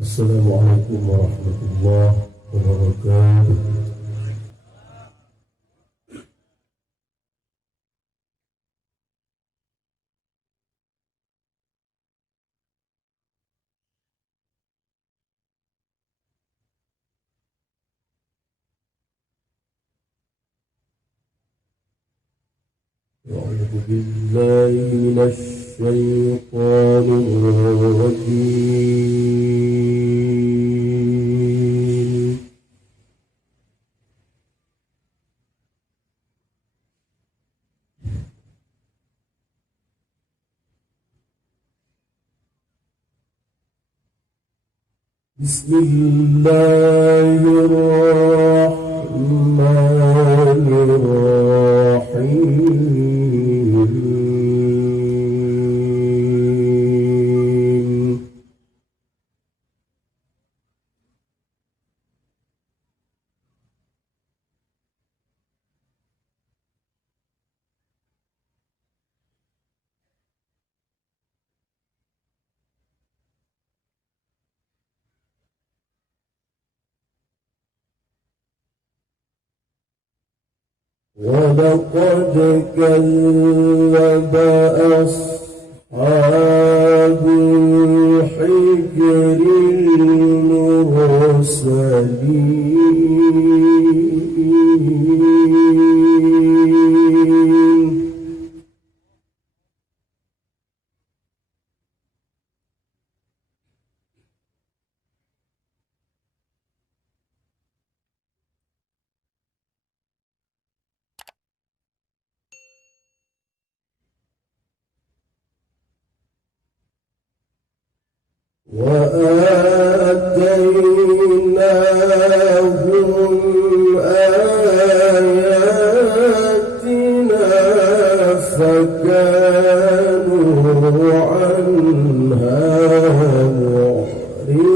السلام عليكم ورحمة الله وبركاته. أعوذ بالله من الشيطان الرجيم. بسم الله الرحمن الرحيم. ولقد كذب أصحاب الحجر المرسلين. وآتيناهم آياتنا فكانوا عنها معرضين.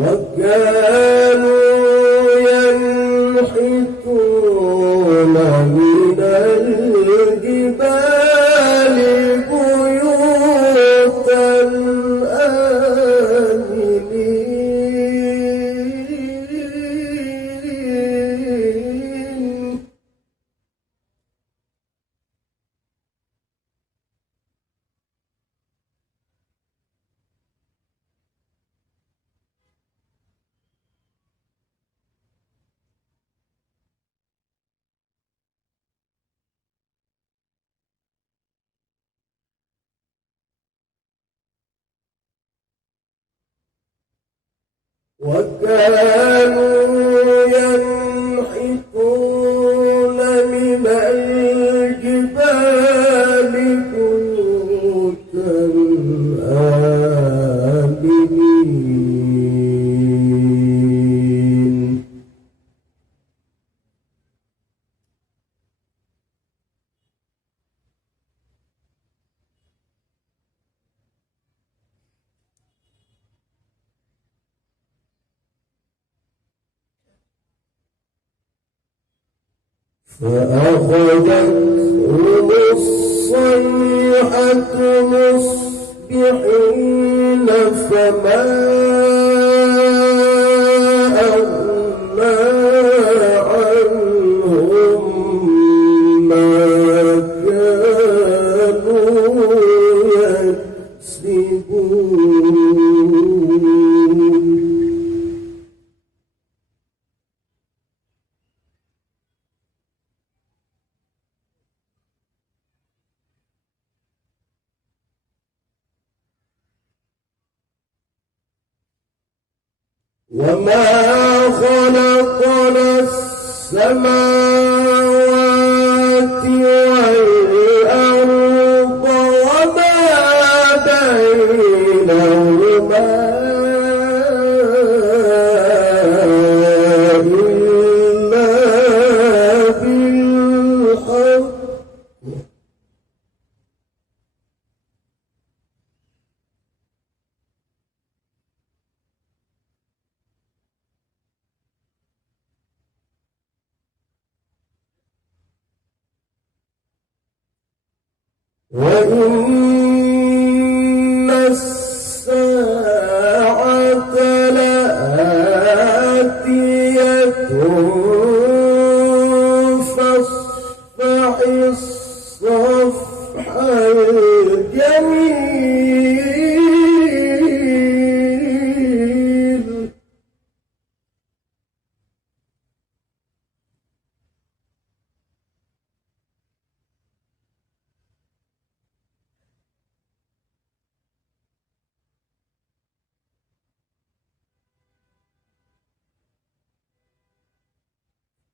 وكانوا ينحتون من الجبال بيوتا آمنين. وكانوا ينحتون من الجبال بيوتا آمنين. فأخذتهم الصيحة مصبحين فما أغنى عنهم ما كانوا يكسبون. وما خلقنا السماوات والأرض وما بينهما إلا وإن الساعة لآتية فاصفح الصفح الجميل.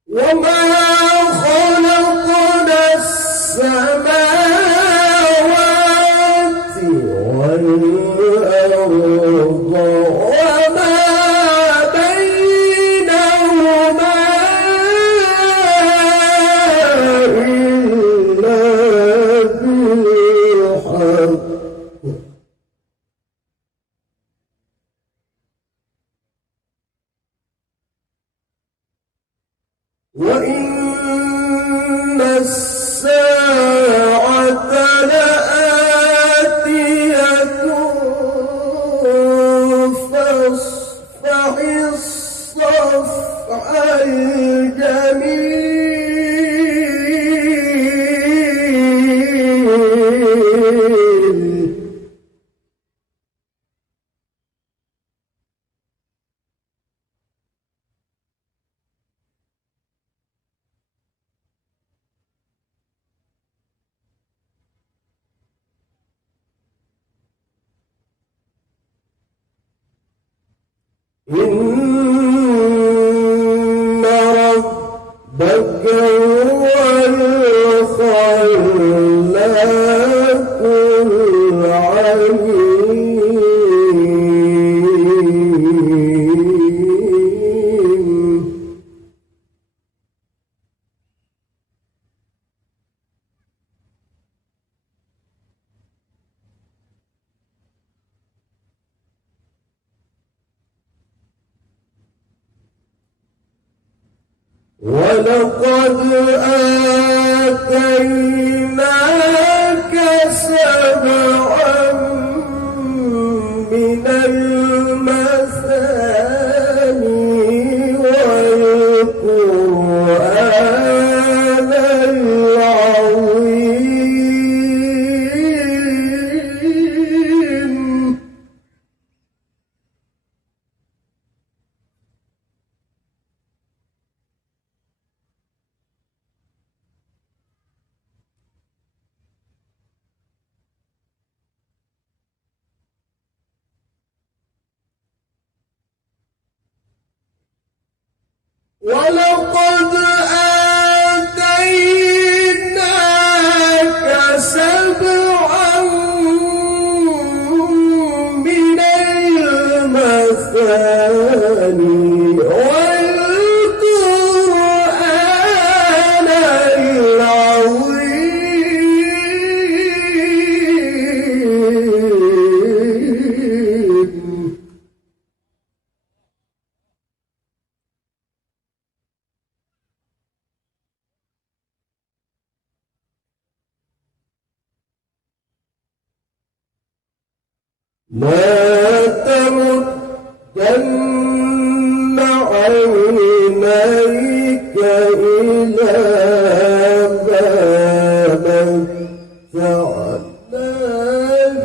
وما خلقنا السماوات والأرض وما بينهما إلا بالحق. وإن الساعة لآتية فاصفح الصفح الجميل. إن ربك هو الخلاق العليم. ولقد آتيناك سبعا من المثاني والقرآن العظيم. ولقد آتيناك سبعا من المثاني والقرآن العظيم. لا تمدن عينيك إلى ما متعنا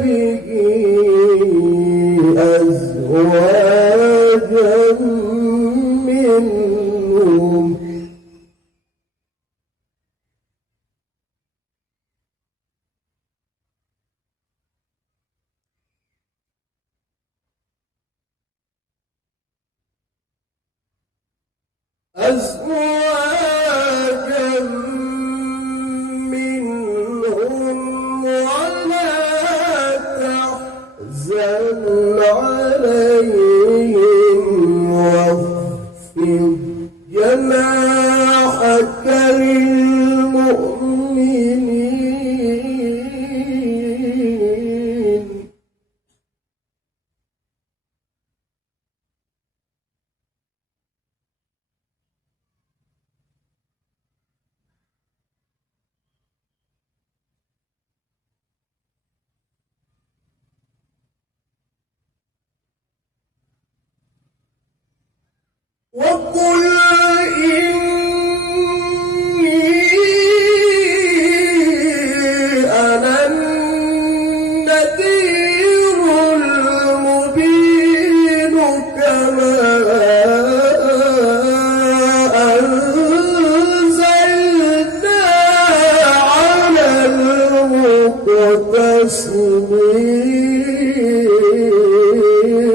به أزواجا منهم. أزواجا منهم ولا تحزن عليهم واخفض جناحك للمؤمنين. وقل إني أنا النذير المبين كما أنزلنا على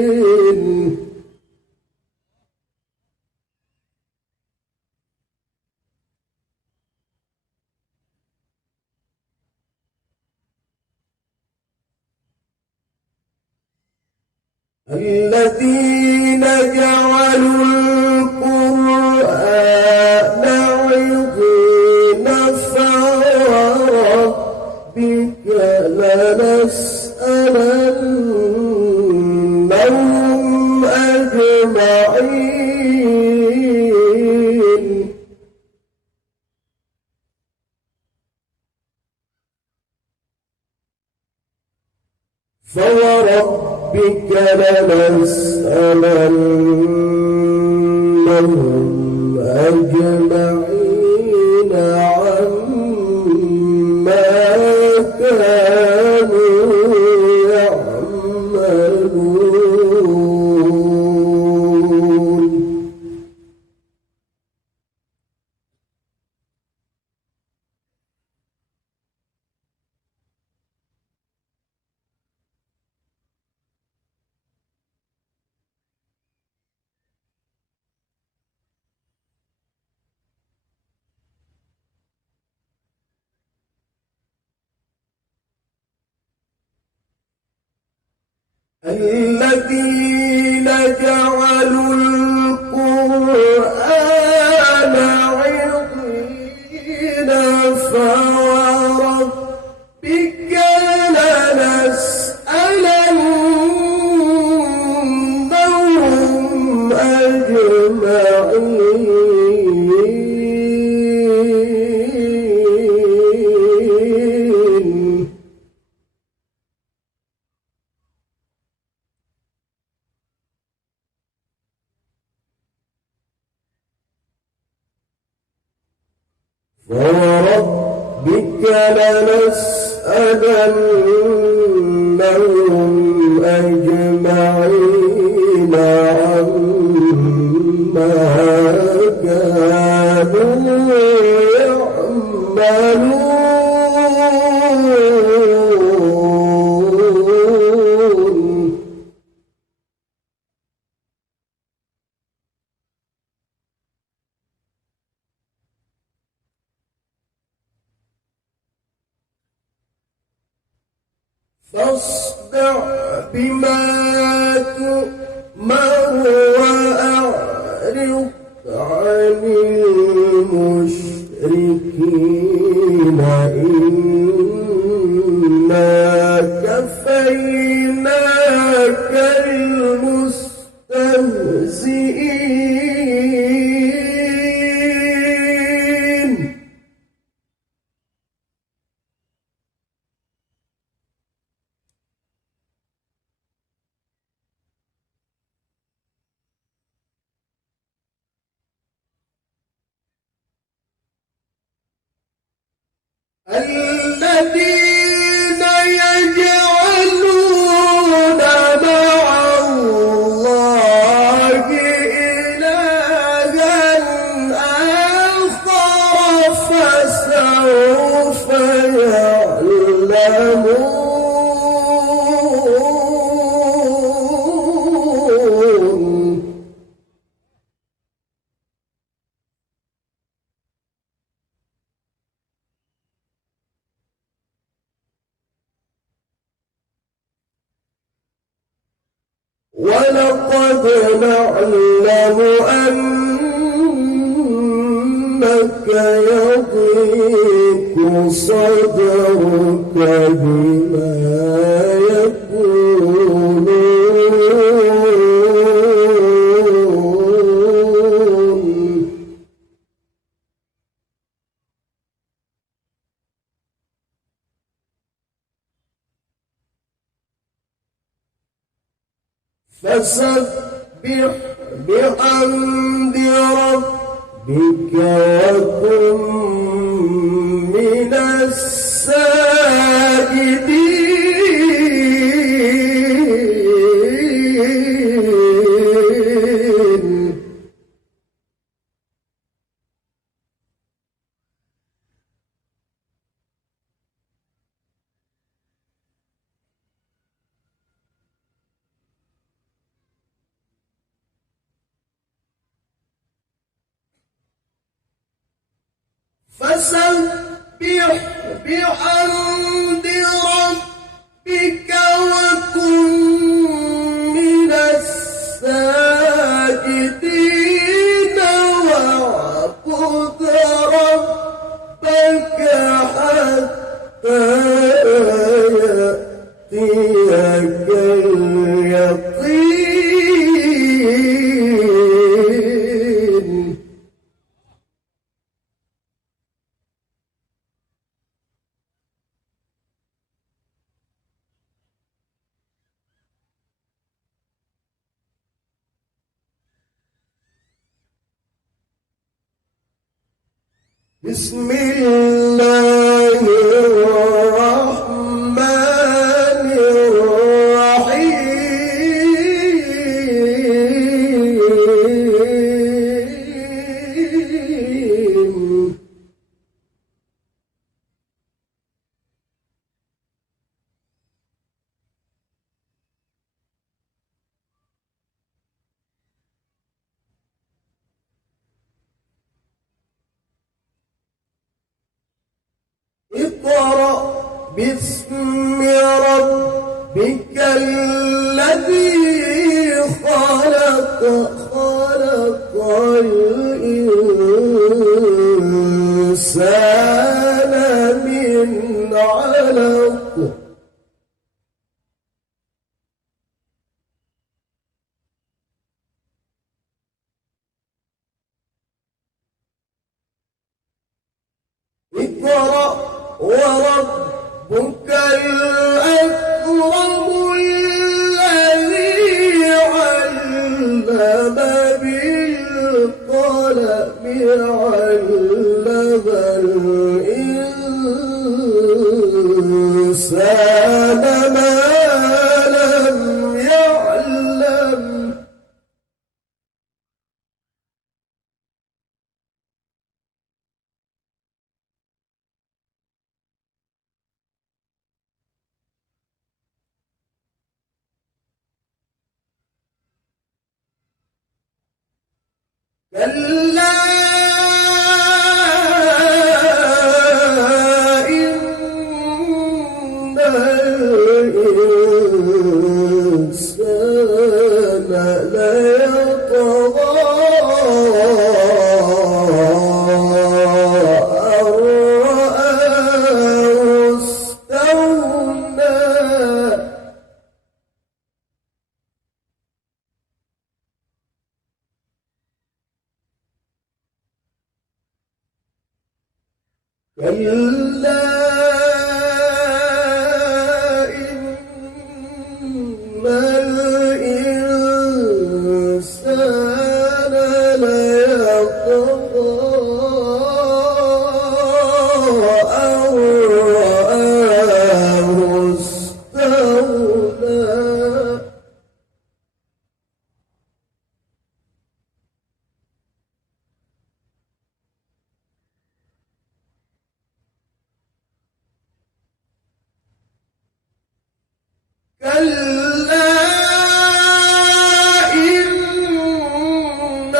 المقتسمين الذين جعلوا القرآن عضين فوربك لنسألنهم أجمعين فوربك لنسألنهم أجمعين عما كانوا يعملون الذين جعلوا القرآن عضين فوربك لنسألنهم أجمعين فوربك لنسألنهم أجمعين عما كانوا يعملون فاصدع بما تؤمر وأعرض عن المشركين إنا كفيناك المستهزئين الذين يجعلون مع الله إلها آخر فسوف يعلمون ولقد نعلم أنك يضيق صدرك بما يقولون فسبح بحمد ربك وكن من الساجدين فسبح بحمد ربك وكن من الساجدين واعبد ربك حتى يأتيك اليقين بسم الله الرحمن الرحيم اقرأ باسم ربك الذي خلق خلق الإنسان من علق اقرأ وربك الأكرم الذي علم بالقلم علم الإنسان ما لم يعلم كلا إن الإنسان ليطغى أن رآه استغنى كلا إن الإنسان ليطغى أن رآه استغنى كلا إن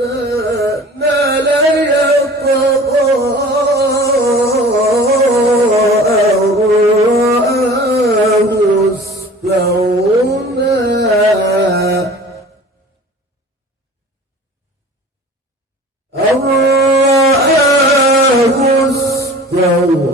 الإنسان ليطغى أن رآه استغنى أن رآه استغنى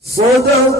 صدق